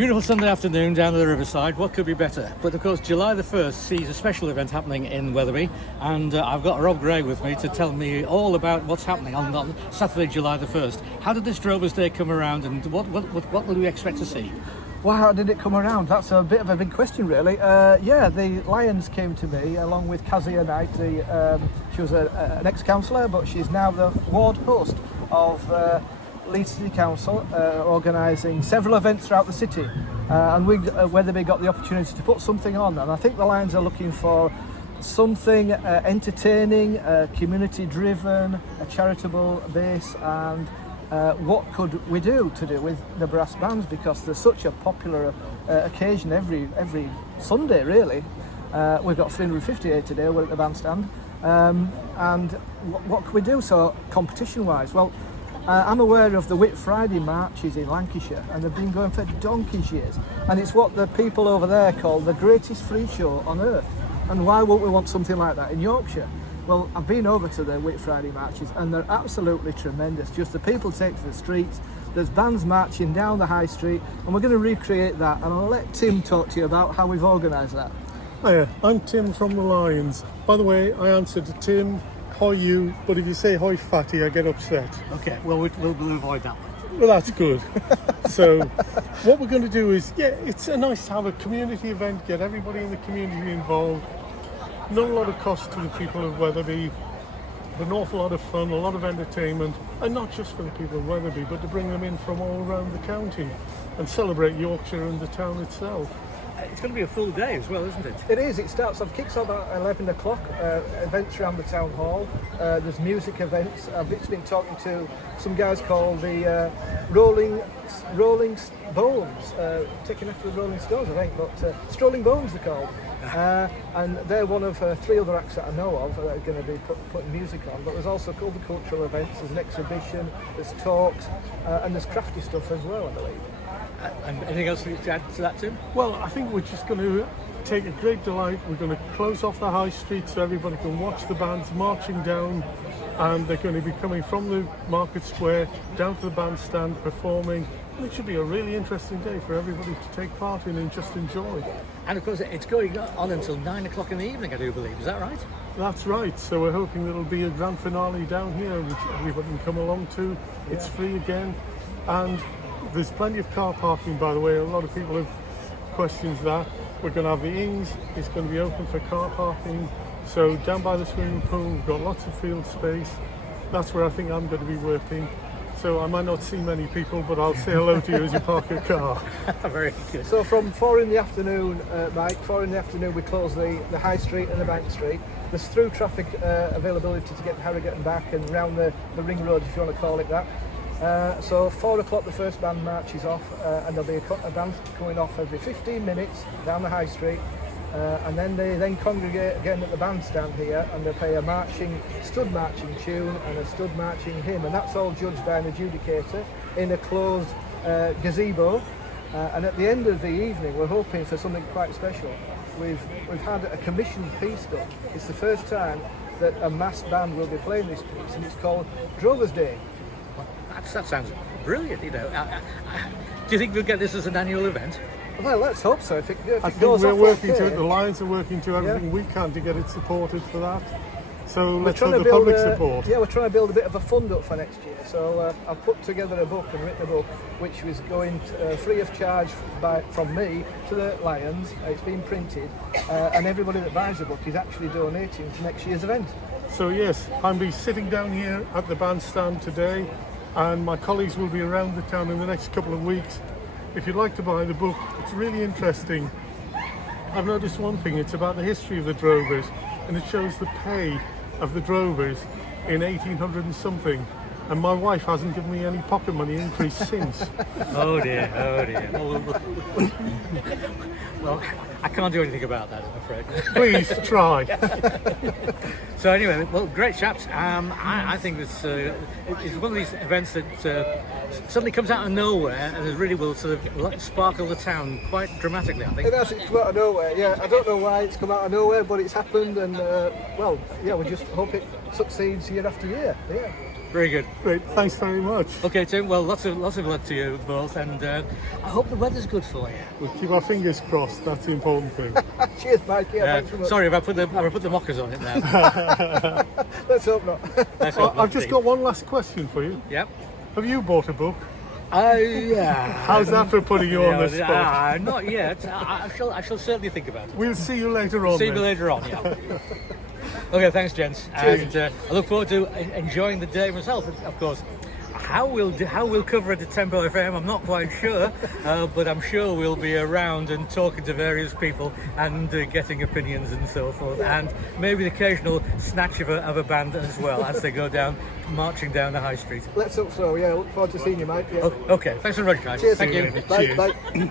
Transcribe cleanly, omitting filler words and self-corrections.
Beautiful Sunday afternoon down at the riverside. What could be better? But of course, July the 1st sees a special event happening in Wetherby, and I've got Rob Gray with me to tell me all about what's happening on Saturday, July the 1st. How did this Drovers Day come around, and what will we expect to see? Well, how did it come around? That's a bit of a big question, really. The Lions came to me along with Kazia Knight. She was an ex-councillor, but she's now the ward host of Leeds City Council, organising several events throughout the city. And we, Wetherby, got the opportunity to put something on. And I think the Lions are looking for something entertaining, community-driven, a charitable base, and what could we do with the brass bands, because there's such a popular occasion every Sunday, really. We've got 358 today. We're at the bandstand, and what can we do? So competition-wise, well, I'm aware of the Whit Friday marches in Lancashire, and they've been going for donkey's years, and it's what the people over there call the greatest free show on earth. And why won't we want something like that in Yorkshire? Well, I've been over to the Whit Friday marches, and they're absolutely tremendous. Just the people take to the streets, there's bands marching down the high street, and we're going to recreate that. And I'll let Tim talk to you about how we've organised that. Hiya, I'm Tim from the Lions. By the way, I answer to Tim, hi you, but if you say hi fatty, I get upset. Okay, well, we'll avoid that one. Well, that's good. So what we're going to do is, it's nice to have a community event, get everybody in the community involved. Not a lot of cost to the people of Wetherby, but an awful lot of fun, a lot of entertainment, and not just for the people of Wetherby, but to bring them in from all around the county and celebrate Yorkshire and the town itself. It's going to be a full day as well, isn't it? It is. It kicks off at 11 o'clock, events around the town hall. There's music events. I've just been talking to some guys called the Rolling Bones, taking after the Rolling Stones, I think, but Strolling Bones they're called. And they're one of three other acts that I know of that are going to be putting music on. But there's also all the cultural events, there's an exhibition, there's talks, and there's crafty stuff as well, I believe. And anything else to add to that, Tim? Well, I think we're just going to take a great delight. We're going to close off the high street so everybody can watch the bands marching down, and they're going to be coming from the market square down to the bandstand performing. And it should be a really interesting day for everybody to take part in and just enjoy. And of course, it's going on until 9 o'clock in the evening, I do believe. Is that right? That's right. So we're hoping there'll be a grand finale down here, which everybody can come along to. It's free again. And there's plenty of car parking, by the way. A lot of people have questioned that. We're going to have the Ings. It's going to be open for car parking. So down by the swimming pool, we've got lots of field space. That's where I think I'm going to be working. So I might not see many people, but I'll say hello to you as you park your car. Very good. So from 4 in the afternoon, Mike, 4 in the afternoon we close the High Street and the Bank Street. There's through traffic availability to get to Harrogate and back, and round the ring road, if you want to call it that. So 4 o'clock the first band marches off, and there'll be a band going off every 15 minutes down the High Street. And then they congregate again at the bandstand here, and they play a stud marching tune and a stud marching hymn, and that's all judged by an adjudicator in a closed gazebo. And at the end of the evening, we're hoping for something quite special. We've had a commissioned piece done. It's the first time that a mass band will be playing this piece, and it's called Drovers Day. That sounds brilliant. You know, do you think we'll get this as an annual event? Well, let's hope so. If it I think goes we're off working okay. to it. The Lions are working to everything we can to get it supported for that. So We're let's trying have to the build public support. Yeah, we're trying to build a bit of a fund up for next year. So I've put together a book and written a book which was going free of charge from me to the Lions. It's been printed, and everybody that buys the book is actually donating to next year's event. So yes, I'm be sitting down here at the bandstand today, and my colleagues will be around the town in the next couple of weeks. If you'd like to buy the book, it's really interesting. I've noticed one thing, it's about the history of the Drovers, and it shows the pay of the Drovers in 1800 and something. And my wife hasn't given me any pocket money increase since. Oh dear. Well, I can't do anything about that, I'm afraid. Please try. So anyway, well, great chaps. I think it's one of these events that suddenly comes out of nowhere and it really will sort of sparkle the town quite dramatically, I think. It has come out of nowhere, yeah. I don't know why it's come out of nowhere, but it's happened, and we just hope it succeeds year after year. Yeah. Very good. Great, thanks very much. Okay, Tim. Well, lots of luck to you both, and I hope the weather's good for you. We'll keep our fingers crossed, that's the important thing. Cheers, Mike. Yeah, thanks very much. Sorry if I put the mockers on it now. Let's hope not. Let's hope not, I've just Steve. got one last question for you. Yep. Have you bought a book? Yeah. How's that for putting you on the spot? Not yet. I shall certainly think about it. We'll see you later on. See you then. later on. Yeah. Okay, thanks, gents. Cheers. And I look forward to enjoying the day myself. Of course, how we'll cover it at Tempo FM, I'm not quite sure, but I'm sure we'll be around and talking to various people and getting opinions and so forth, and maybe the occasional snatch of a band as well as they go down, marching down the high street. Let's hope so. Yeah, look forward to seeing you, Mike. Yeah. Okay, thanks very much, guys. Cheers. Thank you. Bye. Cheers. Bye.